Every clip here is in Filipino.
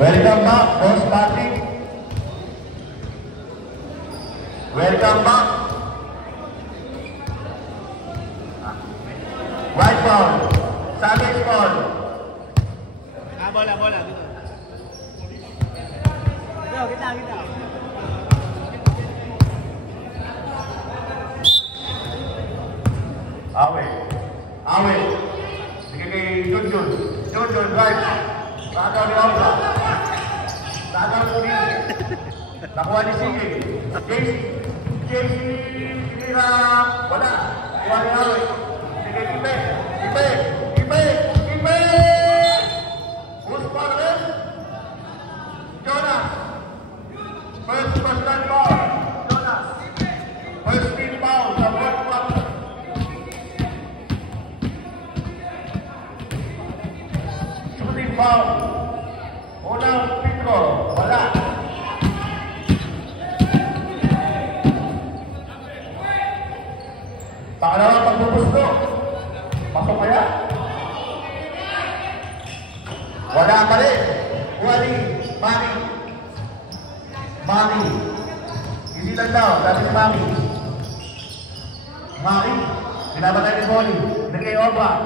Welcome back, Boss Patrick. Welcome back. White ball. Savage ball. Bola. Kita. Awe. Sige kay Junjun. Junjun, drive. Tagaw ni Aura. Tagaw ni nakuha ni Sige. JC. Sinira. Wala. Kuha ni Awe. Sige, Ipe. Who's for it? Jonas. First personal foul. Jonas. First team foul sa fourth quarter. Shooting foul. Unang Pedro. Wala. Pangalawang pagpupusto. Pasok kaya? Wala pa rin. Mami. Easy lang daw. Sabi ni Mami. Binabatay ni Bonnie. Binigay Oba.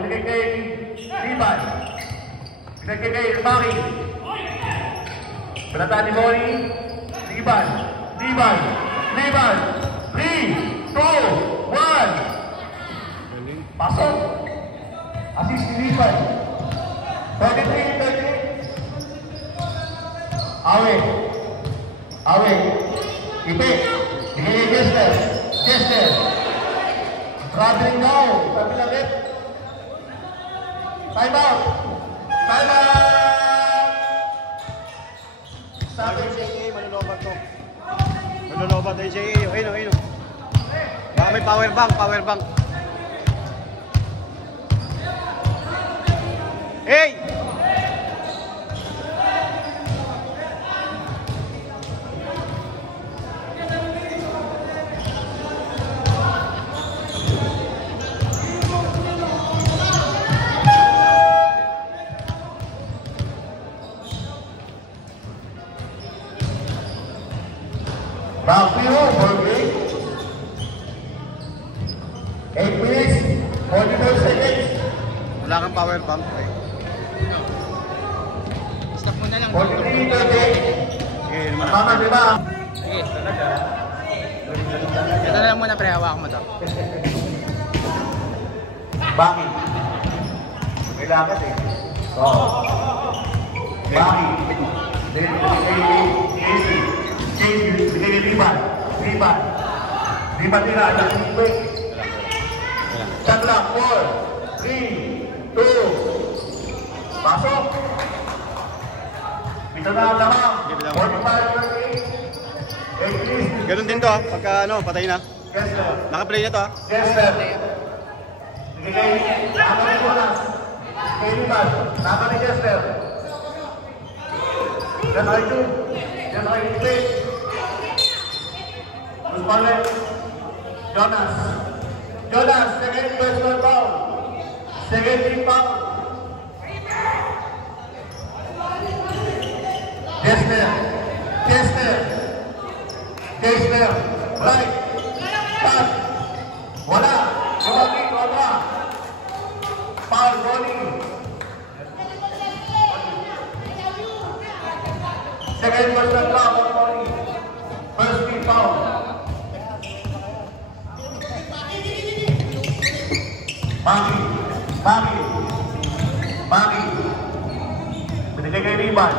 Binigay kay Liban. Binigay kay Mami. Binabatay ni Bonnie. Liban. 3, 2, 1. Pasok. Assist ni Liban. 33. Awe. Ipe. Bigay kay Chester. Traveling now. Sabi na left. Time out. Sabi JA, malulobat to. Malulobat tayo JA. Ayun. Baka may power bank. Hey! Round 0 for game. 8 minutes, 42 seconds. Wala kang power bank. Stop mo na lang. 43, 38. Sige, naman. Mama, di ba? Sige, talaga. Ito na lang muna, pre. Hawak mo to. Bakit? Kailangan eh. Bakit? Bigay Liban. Liban tira. Shot lang. 4, 3, 2. Pasok. Ito na ang lamang. 45-38. Ganun din to ha. Pagka patay na. Naka-play na to ha. Chester. Bigay. Naka ni Jonas. Kay Liban. Naka ni Chester. Yan ay Jun. Yan ay Ipe. Uspalet. Jonas, second personal foul. Second team foul. Chester. Right. Pass. Wala. Wala. Foul, Bonnie. Second personal foul on Bonnie. First team foul. Magi. Binigay kay Liban.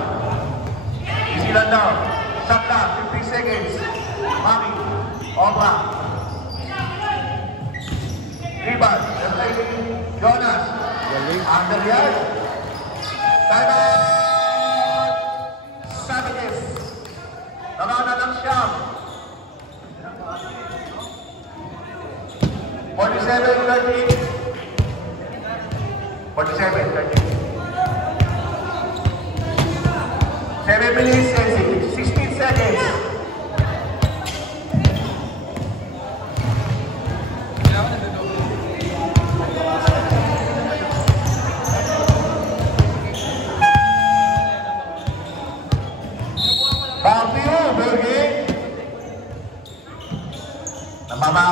Easy lang daw. Shot lang, 50 seconds. Magi. Obra. Liban. Jonas. Under yard. Time out. Savages. Nakana ng Siyam. 47-30. 7 minutes and 16 seconds.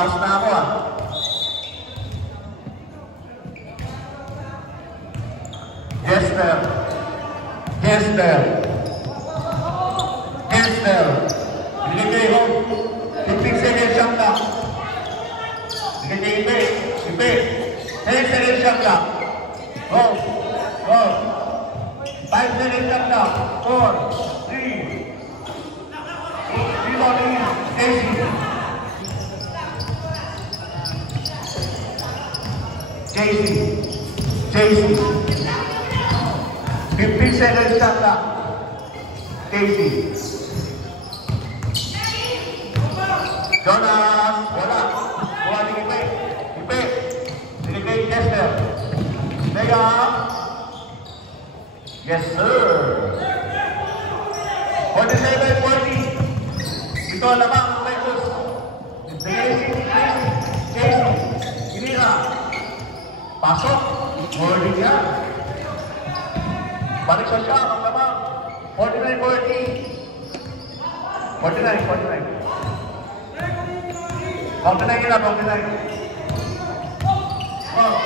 Nakaos na ako ah. Jester. Binigay ho. 15 seconds shot clock. Binigay Ipe. 10 seconds shot clock. Go. 5 seconds shot clock. 4, 3. Rebounding, JC. 15 seconds shot clock. Casey. Jonas, wala. Kuha ni Ipe. Binigay Jester. Mega. Yes, sir. 47-40. Ito lamang ang Lakers. Casey. Inira. Pasok. Morning yan. Balik sa siya. Ang lamang. 49-40. 49. 49 na. Oh.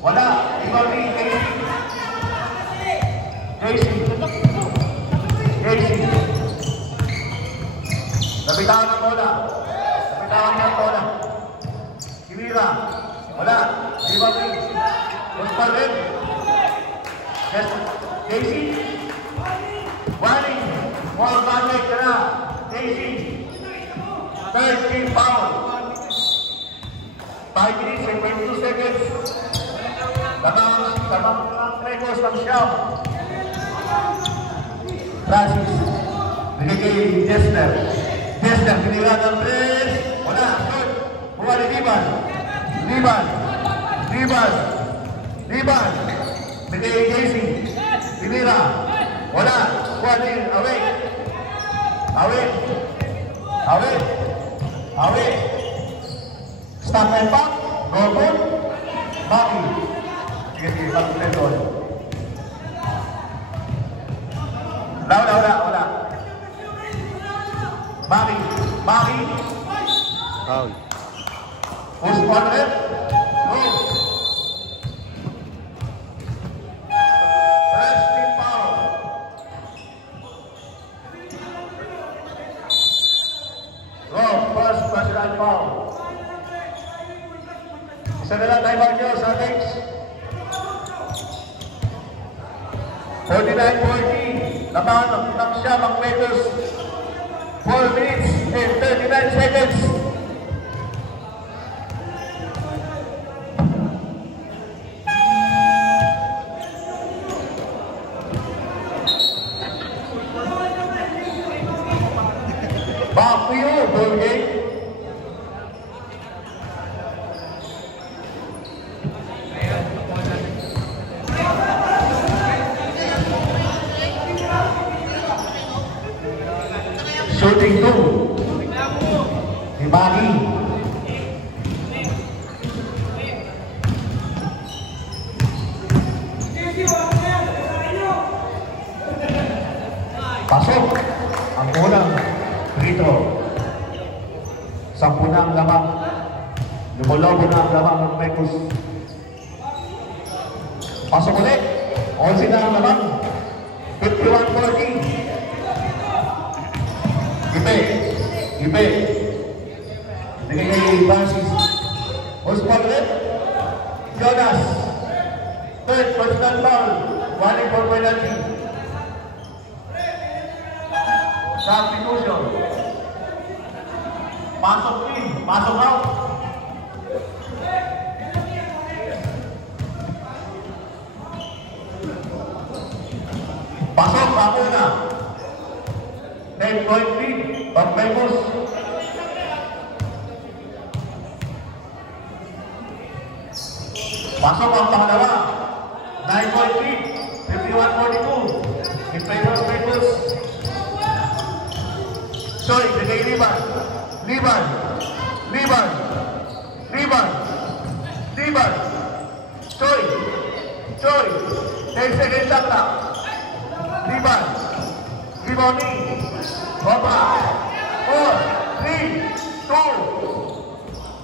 Wala. Ikaw ni Casey. Nabitawan ng bola. Kimira. Wala. Ikaw ni Osvaldo. Casey. Warning. More contact ka na. Casey. Third team foul. 5 minutes and 22 seconds. Tamang Lakers ng Siyam. Francis. Binigay Jester. Binigay ng press. Wala. Shoot. Buwa ni Liban. Binigay Casey. Kimira. Wala. Buwa ni Away. Stop and back. Go good. Maki. Sige, pag-play doon. Wala. Maki. Foul. Who's on it? Go. First team foul. Go, first personal foul. Isa na lang time out nyo sa next. 49-40. Laban ng Siyam ang Lakers. 4 minutes and 39 seconds. Back to you, ball game. Shooting 2. Ibani. Pasok. Ang unang free throw. 10 na ang lamang. Lumolobo na ang lamang ng Lakers. Pasok ulit. 11 na ang lamang. 51-40. Ipe. Nagigay Francis. Osvaldo. Jonas. Third personal foul. 1 for penalty. Substitution. Pasok in. Pasok out. Pasok. Ako na. 10-point lead. Pag-Lakers. Pasok ang pangalawa. 9-point lead. 51-42. In favor of Lakers. Sorry, bigay Liban. Choi. 10 seconds shot clock. Liban. Rebounding. Baba. 4.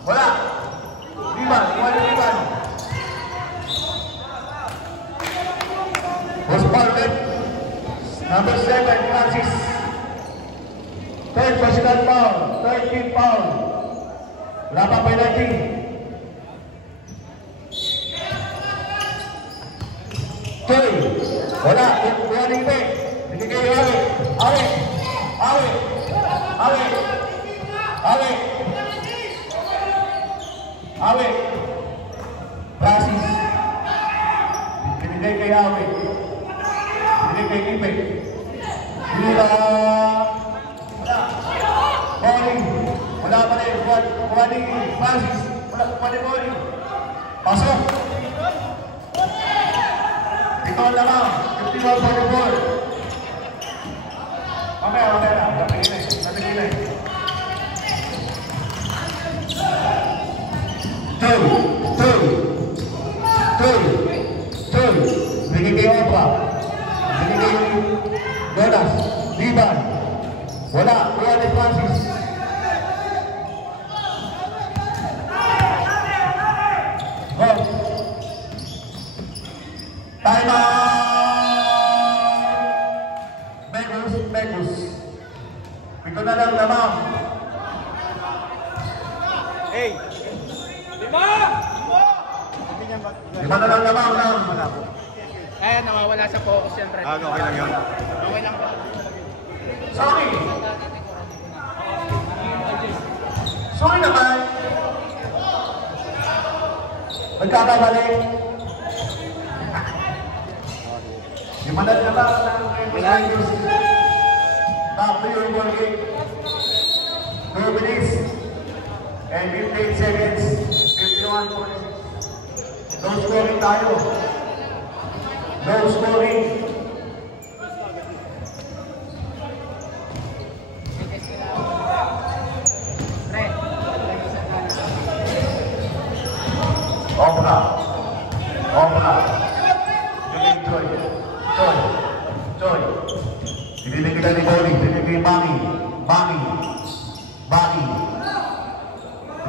Wala. Liban, wala liban. Post ball left. Number 7, Francis. Third personal foul. Third team foul. Wala pa penalty. Toy. Wala. Kuha ni Ibe. Hindi kayo awit. Awit. Awit. Awit. Awit. Awit. Francis. Binigay kay Awit. Binigay kay Ibe. Wala. Bowling. Wala pa rin. Kuha ni Francis. Wala. Kuha ni bowling. Pasok. Ito ang lamang. 51-44. Okay na. Natigilay. Two. Binigay Opa. Binigay Donas. Liban. Wala. Kuha ni Francis. Time out! Megus. Ito na lang naman. Hey! Lima Lima na lang naman. Kaya nawawala sa focus yan, Fred. Okay lang yun. Okay lang ba? Sorry naman. Magkakabalik. Lima na lang naman. Back to your ball game. 2 minutes and 58 seconds. 51-46. No scoring tayo. No scoring. Obra. Joy. Ibibigay kita ni bowling. Ibibigay Bami.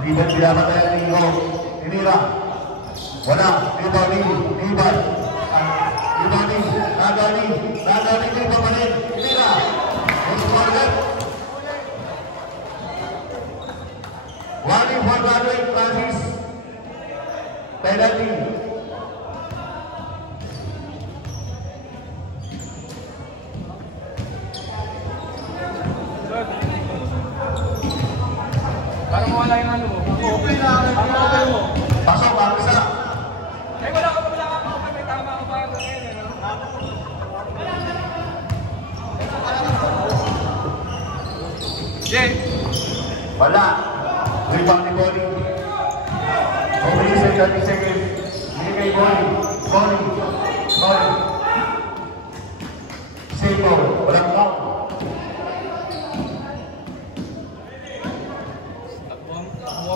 Liban dapat tayo ni Iho. Inira. Wala. Liban. Nagani. Liban pa rin. Inira. Muspalet. Wali for Godwin Francis. Penalty. Parang mawala yung ano mo. Open mo. Pasok, bago isa. Ay, wala ka open. May tama ka pa. Jay. Wala. Rebound ni Bonnie. Opening sa 30 seconds. Binigay Bonnie. Save ball. Walang foul.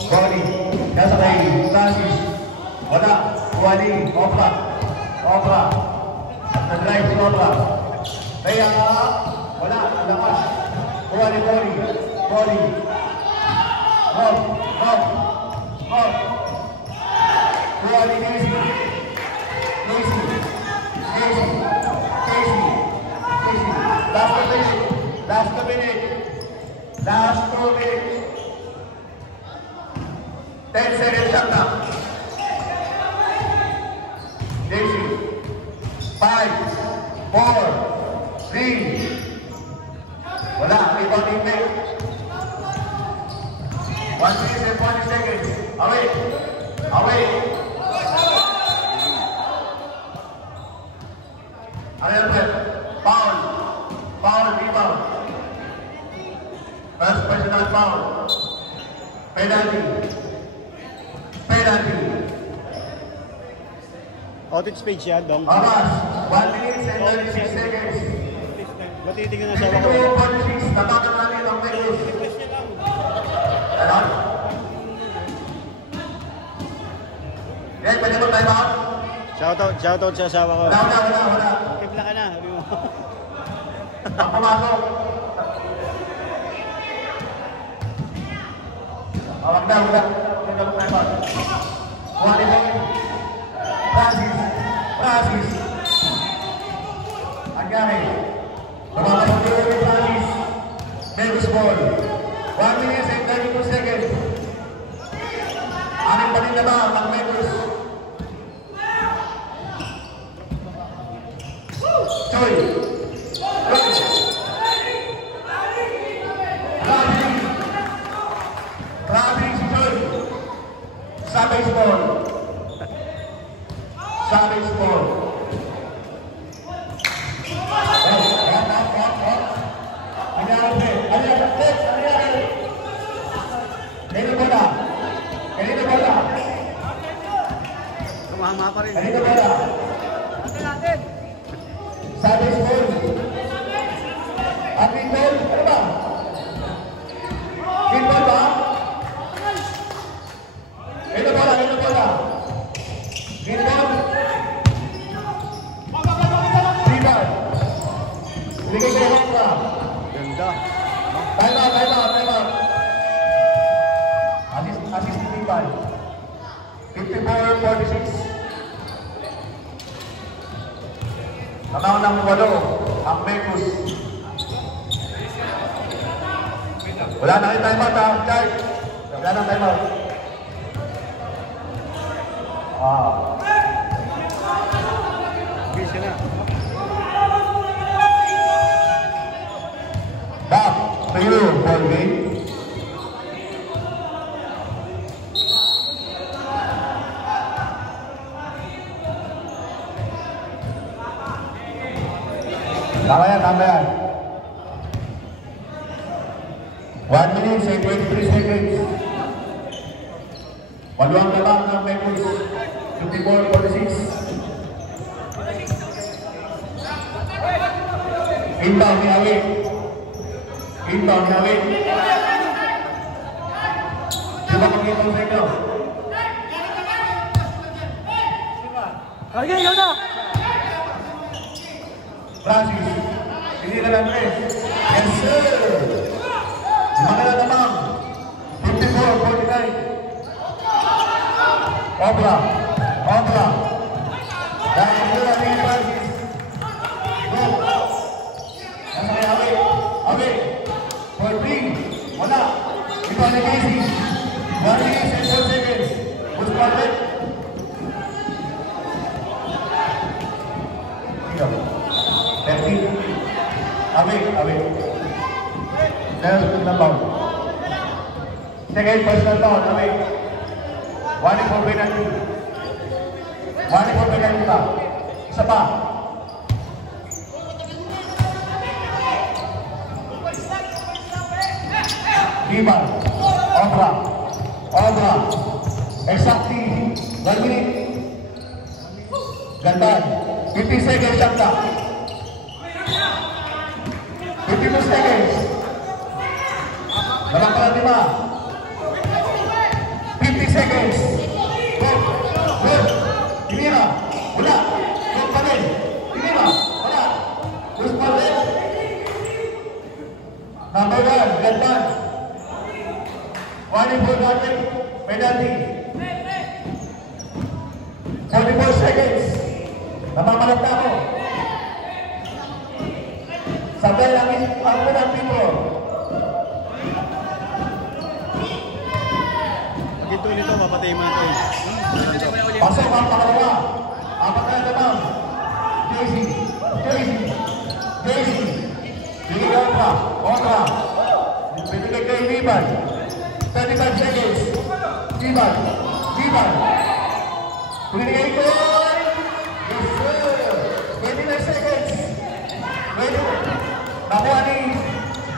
Bonnie. Nasa kay Francis. Wala. Wali. Opra. Nag-drive si Opra. Kaya wala. Ang lakas. Kuha ni Bonnie. Hop. Kuha ni Casey. Last 2 minutes. 10 seconds shot na. Casey. 5, 4, 3. Wala. Rebound teammate. 1 minute and 20 seconds. Away. Ano yan, Fred? Foul, rebound. First personal foul. Penalty. Outage page yan, Dong. Amas, 1 minute and 36 seconds. Matitignan na siya ako. 52-46, tapakan natin ang Megus. Ano? Yan, pwede mo time out? Shoutout sa asawa ko. Wala. Tipla ka na, sabi mo. Ang pumasok. Wag na. tagalog timeout. Wali point. Francis. Anyari. Mamamagpapagawa ni Francis. Negus ball. 1 minute and 32 seconds. Aning pa rin na ba ang Negus? Choy. Grabe si Choy. Savage ball. Tumama pa rin. Savage ball. At green ball, ano ba? Green ball ba? Ito bola. Green ball. Green ball. Bigay kayo Honda. Ganda. Time out. Assist green ball. 54-46. Tanaw ng 8 ang Mekus. Wala na kayo timeout ha, Chart. Wala na timeout. Busy na. Back to you, ball game. Tama yan. 1 minute and 23 seconds. Waluang labang ng Mekus. 54-46. Inbound ni Awit. Coba pakita sa inyo. Karga, ikaw na! Francis. Hindi ka lang tres. Yes, sir. Mga na naman. 54-49. Obra. Dahil ito na rin Francis. Go. Nasa kay Awit. For 3. Wala. Ito ang Casey. 1 minute and 4 seconds. Push forward. Awit. There's the ball. Second personal down, Awit. 1 penalty. 1 penalty ka. Isa pa. Liban. Obra. Exactly. 1 minute. Gandan. 50 seconds shot ka. 52 seconds. Walang pala 50 seconds. Go. Tinira. Wala. Go pa rin. Tinira. Wala. Push pa rin. Number 1. Gandan. 1 natin. Penalty. 44 seconds. Namamalat na ako. Sabay lang ang penalty mo. Ito nito, mapatay mo na ito. Pasok ang pangalawa. Apat na naman. Daisy. Binigyan pa. Obra. Binigay kay Liban. 35 seconds. Liban. Binigay ko. Yes, sir. 29 seconds. Nakuha ni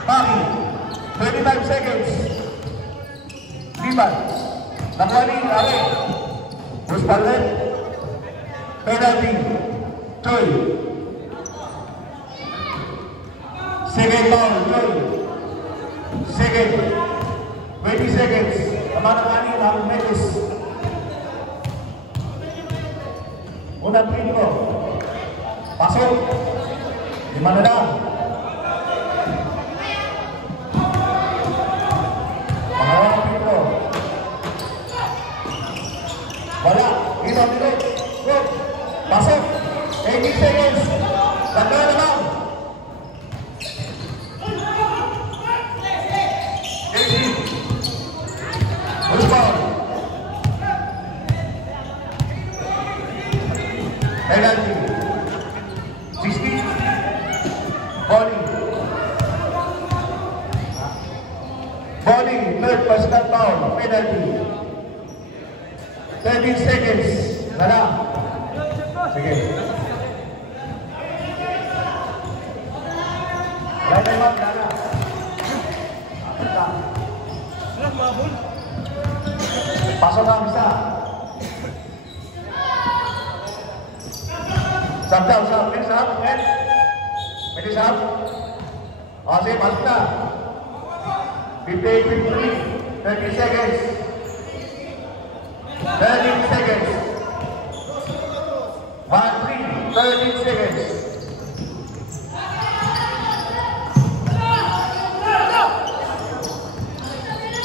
Maki. 25 seconds. Liban. Nakuha ni Ale. Push Pallet. Penalty. Choy. Second foul. Choy. Second. 20 seconds. Naman ang Mekus. Unang pin ko. Pasok. 5 na lang. Pangalawang pin ko. Wala. Dito, dito. Go. Pasok. 18 seconds. Tanda na lang. Push ball. Penalty. 16. Bowling. Bowling. Third personal foul. Penalty. 13 seconds. Wala. Sige. Wala tayo ma'am. Wala. Pasok ang isa. Sab daw, sab. Pwede sab? Pwede sab? O, sige, pasok na. 58, 53. 30 seconds. 13 seconds. 1-3. 13 seconds.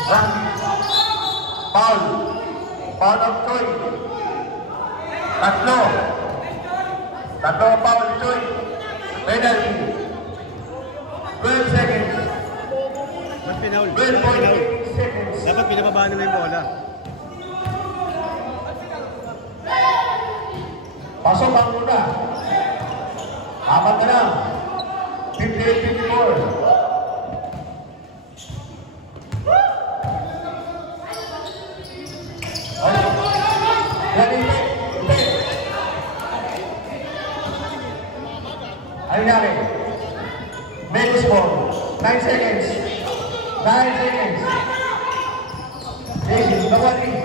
Run. Foul. Foul of Choi. Tatlo. Tatlo ang foul ni Choi. Penalty. 12 seconds. Ba't pinaul? 12.8 seconds. Dapat pinababaan nila yung bola. Pasok ang muna. Apat na lang. 58-54. Ayun namin. Men's ball. 9 seconds. 9 seconds. Daisy, bawali.